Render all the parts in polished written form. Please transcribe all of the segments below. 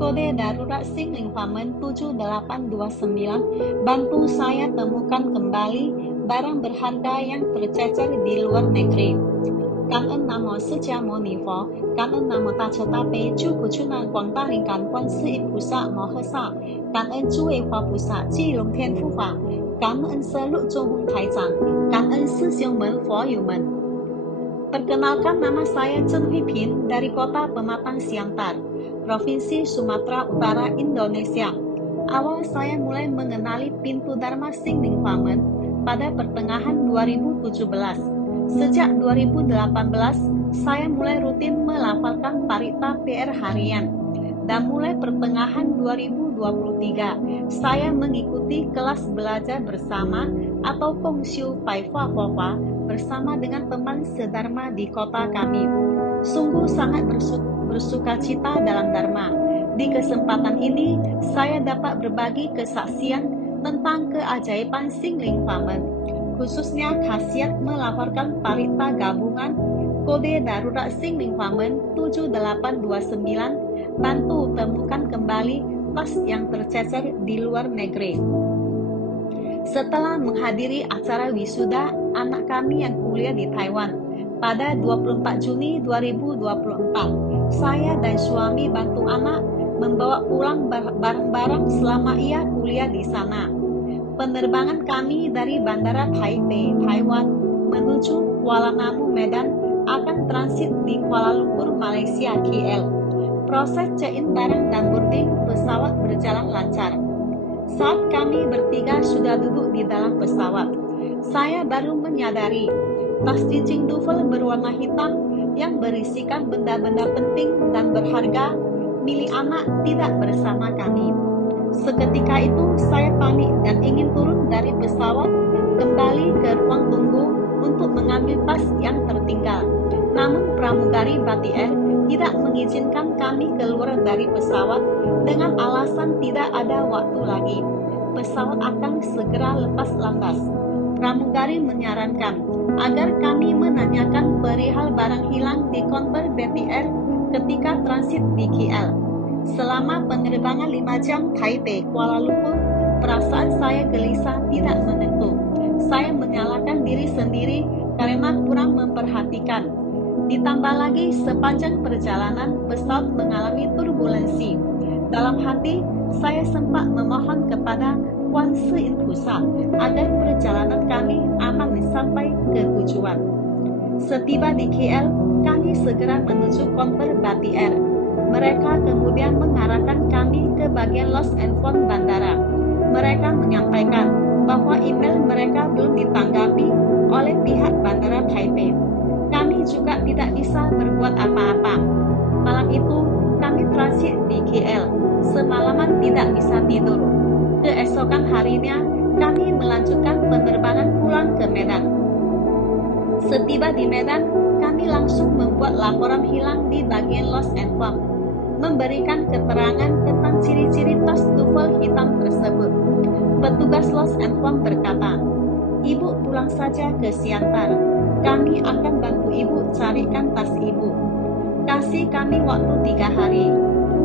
Kode darurat Singling Huamen 7829, bantu saya temukan kembali barang berharga yang tercecer di luar negeri. Cảm ơn Nam Mô Sư Cha Mô Ni Phật, cảm ơn Nam Mô Ta Cho Ta Pe Chu Của Chu Nan Quảng Ta Linh Cảm Quan Sư Yên Phú Sa Mô Hơ Sa, cảm ơn Chu Ê Hoa Phú Sa Chi Long Thiên Phú Phạ, cảm ơn Sơ Lụ Trung Hung Thái Giang, cảm ơn Sư Siêu Men Phó Yu Men. Perkenalkan, nama saya Chen Hui Pin dari kota Pematang Siantar, Provinsi Sumatera Utara, Indonesia. Awal saya mulai mengenali pintu Dharma Singling Huamen pada pertengahan 2017. Sejak 2018, saya mulai rutin melafalkan parita PR harian. Dan mulai pertengahan 2023, saya mengikuti kelas belajar bersama atau Kongsiu Pai Hua Hua bersama dengan teman sedharma di kota kami. Sungguh sangat bersuka cita dalam Dharma. Di kesempatan ini, saya dapat berbagi kesaksian tentang keajaiban Singling Huamen, khususnya khasiat melaporkan parita gabungan kode darurat Singling Huamen 7829, bantu temukan kembali tas yang tercecer di luar negeri. Setelah menghadiri acara wisuda anak kami yang kuliah di Taiwan pada 24 Juni 2024, saya dan suami bantu anak membawa pulang barang-barang selama ia kuliah di sana. Penerbangan kami dari Bandara Taipei, Taiwan menuju Kuala Namu, Medan akan transit di Kuala Lumpur, Malaysia, KL. Proses check-in barang dan boarding pesawat berjalan lancar. Saat kami bertiga sudah duduk di dalam pesawat, saya baru menyadari tas jinjing duffel berwarna hitam yang berisikan benda-benda penting dan berharga milik anak tidak bersama kami. Seketika itu saya panik dan ingin turun dari pesawat kembali ke ruang tunggu untuk mengambil tas yang tertinggal. Namun pramugari Batik Air tidak mengizinkan kami keluar dari pesawat dengan alasan tidak ada waktu lagi. Pesawat akan segera lepas landas. Pramugari menyarankan agar kami menanyakan perihal barang hilang di counter Batik Air ketika transit di KL. Selama penerbangan 5 jam Taipei Kuala Lumpur, perasaan saya gelisah tidak menentu. Saya menyalahkan diri sendiri karena kurang memperhatikan. Ditambah lagi sepanjang perjalanan pesawat mengalami turbulensi. Dalam hati, saya sempat memohon kepada Kuan Sư In Pusa agar perjalanan kami aman sampai ke tujuan. Setiba di KL, kami segera menuju counter Batik Air. Mereka kemudian mengarahkan kami ke bagian lost and found bandara. Mereka menyampaikan bahwa email mereka belum ditanggapi oleh pihak bandara Taipei. Kami juga tidak bisa berbuat apa-apa. Malam itu kami transit di KL. Semalaman tidak bisa tidur. Keesokan harinya kami melanjutkan penerbangan pulang ke Medan. Setiba di Medan, kami langsung membuat laporan hilang di bagian lost and found, memberikan keterangan tentang ciri-ciri tas duffel hitam tersebut. Petugas lost and found berkata, "Ibu pulang saja ke Siantar. Kami akan bantu ibu carikan tas ibu. Kasih kami waktu 3 hari.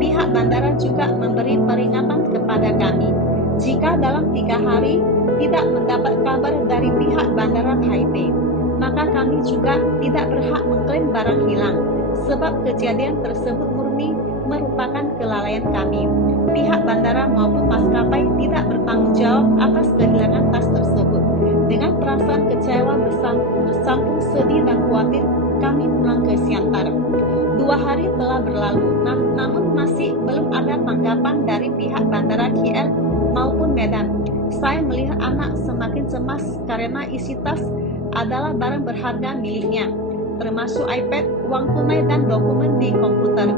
Pihak bandara juga memberi peringatan kepada kami. Jika dalam 3 hari tidak mendapat kabar dari pihak bandara Taipei, maka kami juga tidak berhak mengklaim barang hilang, sebab kejadian tersebut murni merupakan kelalaian kami. Pihak bandara maupun maskapai tidak bertanggung jawab atas kehilangan tas tersebut." Dengan perasaan kecewa bersambung sedih dan khawatir, kami pulang ke Siantar. 2 hari telah berlalu, namun masih belum ada tanggapan dari pihak bandara KL maupun Medan. Saya melihat anak semakin cemas karena isi tas adalah barang berharga miliknya, termasuk iPad, uang tunai, dan dokumen di komputer.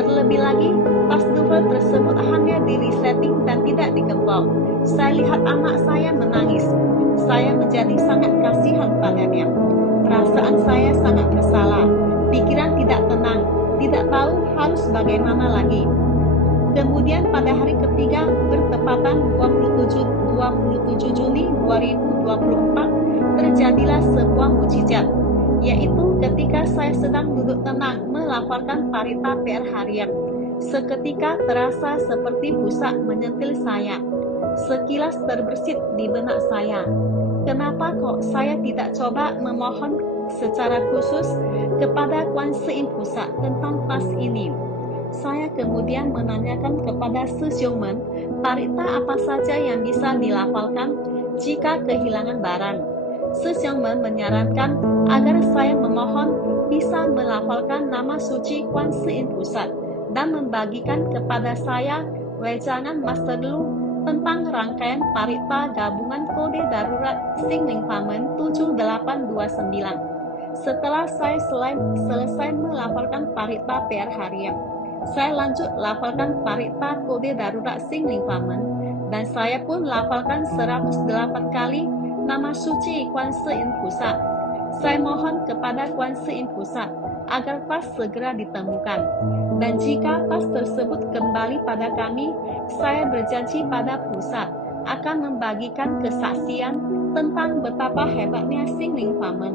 Terlebih lagi, tas duffel tersebut hanya di-resetting dan tidak digembok. Saya lihat anak saya menangis. Saya menjadi sangat kasihan padanya. Perasaan saya sangat bersalah. Pikiran tidak tenang, tidak tahu harus bagaimana lagi. Kemudian pada hari ketiga bertepatan 27 Juni 2024 terjadilah sebuah mukjizat, yaitu ketika saya sedang duduk tenang melaporkan parita PR harian. Seketika terasa seperti busa menyentil saya. Sekilas terbersit di benak saya. Kenapa kok saya tidak coba memohon secara khusus kepada Kuan Yin Pusat tentang tas ini? Saya kemudian menanyakan kepada Si Xiongmen parita apa saja yang bisa dilafalkan jika kehilangan barang. Si Xiongmen menyarankan agar saya memohon bisa melafalkan nama suci Kuan Yin Pusat dan membagikan kepada saya wejangan Master Lu tentang rangkaian parita gabungan kode darurat Xing Ling Famen 7829. Setelah saya selesai melafalkan parita PR harian, saya lanjut lafalkan parita kode darurat Xing Ling Famen, dan saya pun lafalkan 108 kali nama suci Kuan Yin Pusat. Saya mohon kepada Kuan Yin Pusat agar tas segera ditemukan. Dan jika tas tersebut kembali pada kami, saya berjanji pada pusat akan membagikan kesaksian tentang betapa hebatnya Xing Ling Famen.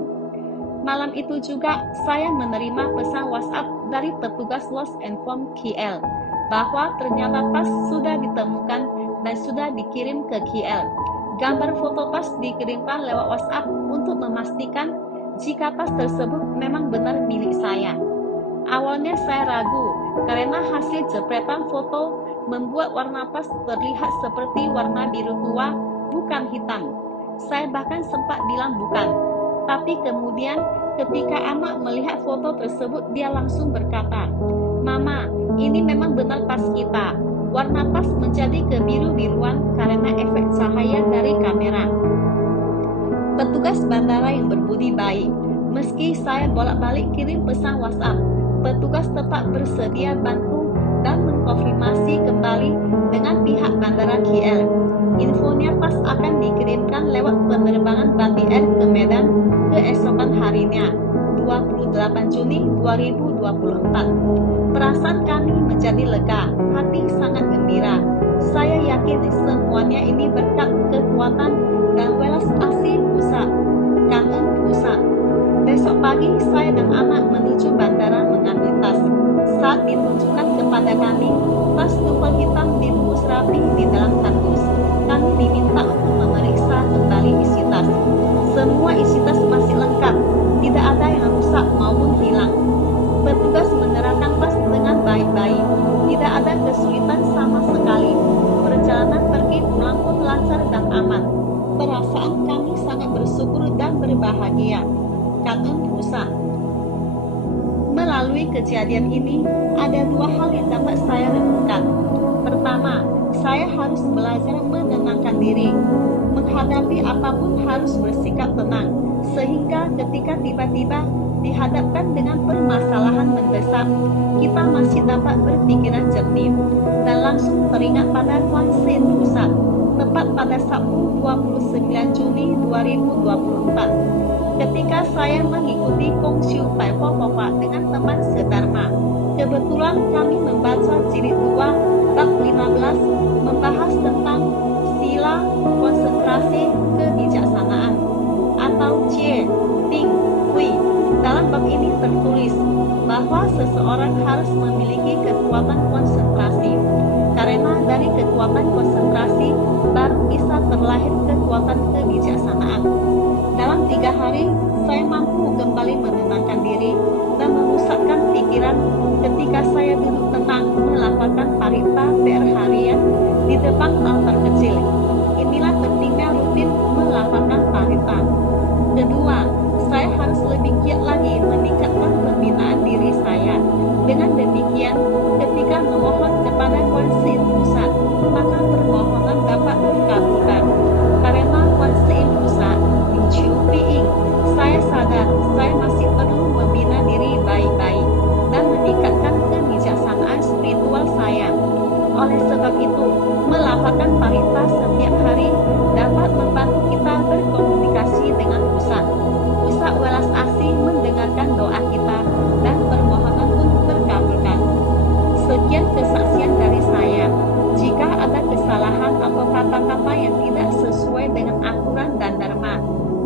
Malam itu juga saya menerima pesan WhatsApp dari petugas Lost and Found KL bahwa ternyata tas sudah ditemukan dan sudah dikirim ke KL. Gambar foto tas dikirimkan lewat WhatsApp untuk memastikan jika tas tersebut memang benar milik saya. Awalnya saya ragu karena hasil jepretan foto membuat warna tas terlihat seperti warna biru tua, bukan hitam. Saya bahkan sempat bilang bukan. Tapi kemudian ketika anak melihat foto tersebut, dia langsung berkata, "Mama, ini memang benar tas kita." Warna tas menjadi kebiru-biruan karena efek cahaya dari kamera. Petugas bandara yang berbudi baik. Meski saya bolak-balik kirim pesan WhatsApp, petugas tetap bersedia bantu dan mengkonfirmasi kembali dengan pihak bandara KL. Infonya tas akan dikirimkan lewat penerbangan Batik Air ke Medan keesokan harinya, 28 Juni 2024. Perasaan kami menjadi lega, hati sangat gembira. Saya yakin semuanya ini berkat kekuatan dan welas asih pusat, kangen pusat. Besok pagi saya dan anak menuju bandara mengambil tas. Saat ditunjukkan kepada kami, tas tufel hitam dibungkus rapi di dalam kardus. Kami diminta untuk memeriksa kembali isi tas. Semua isi tas masih lengkap, tidak ada yang rusak maupun hilang. Petugas menyerahkan tas dengan baik-baik, tidak ada kesulitan sama sekali. Perjalanan pergi pulang pun lancar dan aman. Perasaan kami sangat bersyukur dan berbahagia. Kangen pusat. Melalui kejadian ini, ada dua hal yang dapat saya renungkan. Pertama, saya harus belajar menenangkan diri. Menghadapi apapun harus bersikap tenang, sehingga ketika tiba-tiba dihadapkan dengan permasalahan mendesak, kita masih dapat berpikiran jernih dan langsung teringat pada Kuan Yin Pusat, tepat pada Sabtu 29 Juni 2024. Ketika saya mengikuti Kongsiu Pai Po dengan teman sedharma, kebetulan kami membaca jilid 2 bab 15 membahas tentang sila konsentrasi kebijaksanaan atau Jie, Ting, Hui. Dalam bab ini tertulis bahwa seseorang harus memiliki kekuatan konsentrasi, karena dari kekuatan konsentrasi baru bisa terlahir kekuatan kebijaksanaan. Dalam 3 hari, saya mampu kembali menenangkan diri dan memusatkan pikiran ketika saya duduk tenang melafalkan parita PR harian di depan altar kecil. Inilah pentingnya rutin melafalkan parita. Kedua, saya harus lebih giat lagi meningkatkan pembinaan diri saya. Dengan demikian, ketika memohon kepada Kuan Yin Pusat, maka permohonan dapat dikabulkan. Karena Kuan Yin Pusat saya sadar saya masih perlu membina diri baik-baik dan meningkatkan kebijaksanaan spiritual saya. Oleh sebab itu, melafalkan parita setiap hari dapat membantu kita berkomunikasi dengan pusat. Pusat welas asih mendengarkan doa kita dan permohonan pun terkabulkan. Sekian kesaksian dari saya. Jika ada kesalahan atau kata-kata yang tidak sesuai dengan aturan dan dharma,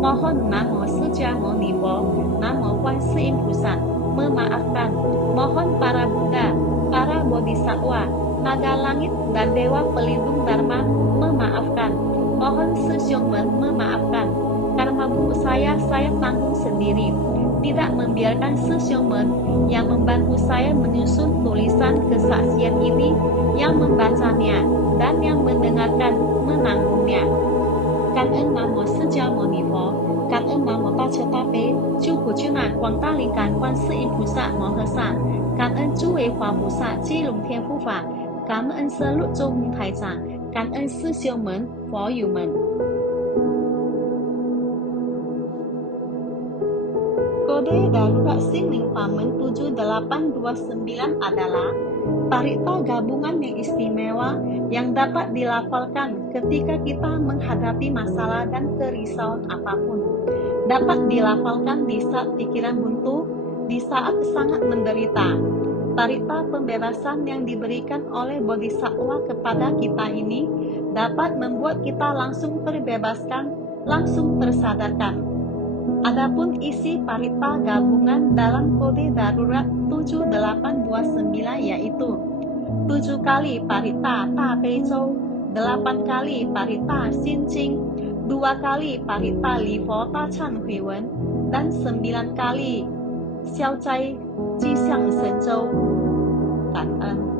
mohon Namo Sujamo Nipo, Namo Kuan Yin Pusat memaafkan. Mohon para Buddha, para bodhisatwa, naga langit, dan dewa pelindung dharma memaafkan. Mohon Sesungmen memaafkan. Karma buruk saya tanggung sendiri. Tidak membiarkan Sesungmen yang membantu saya menyusun tulisan kesaksian ini, yang membacanya, dan yang mendengarkan menanggungnya. Cảm ơn Nam Mô释迦牟尼佛，感恩南无大慈大悲救苦救难广大灵感观世音菩萨摩诃萨，感恩诸位法菩萨基隆天护法，感恩深入周红台长，感恩师兄们、佛友们。Kode darurat Xingling Pamen 7829 adalah parita gabungan yang istimewa yang dapat dilafalkan ketika kita menghadapi masalah dan kerisauan apapun. Dapat dilafalkan di saat pikiran buntu, di saat sangat menderita. Parita pembebasan yang diberikan oleh Bodhisattva kepada kita ini dapat membuat kita langsung terbebaskan, langsung tersadarkan. Adapun isi parita gabungan dalam kode darurat 7829 yaitu 7 kali parita Ta Bei Zhou, 8 kali parita Xin Jing, 2 kali parita Li Fo Ta Chan Hui Wen, dan 9 kali Xiao Zai Ji Xiang Shen Zhou. Cảm ơn.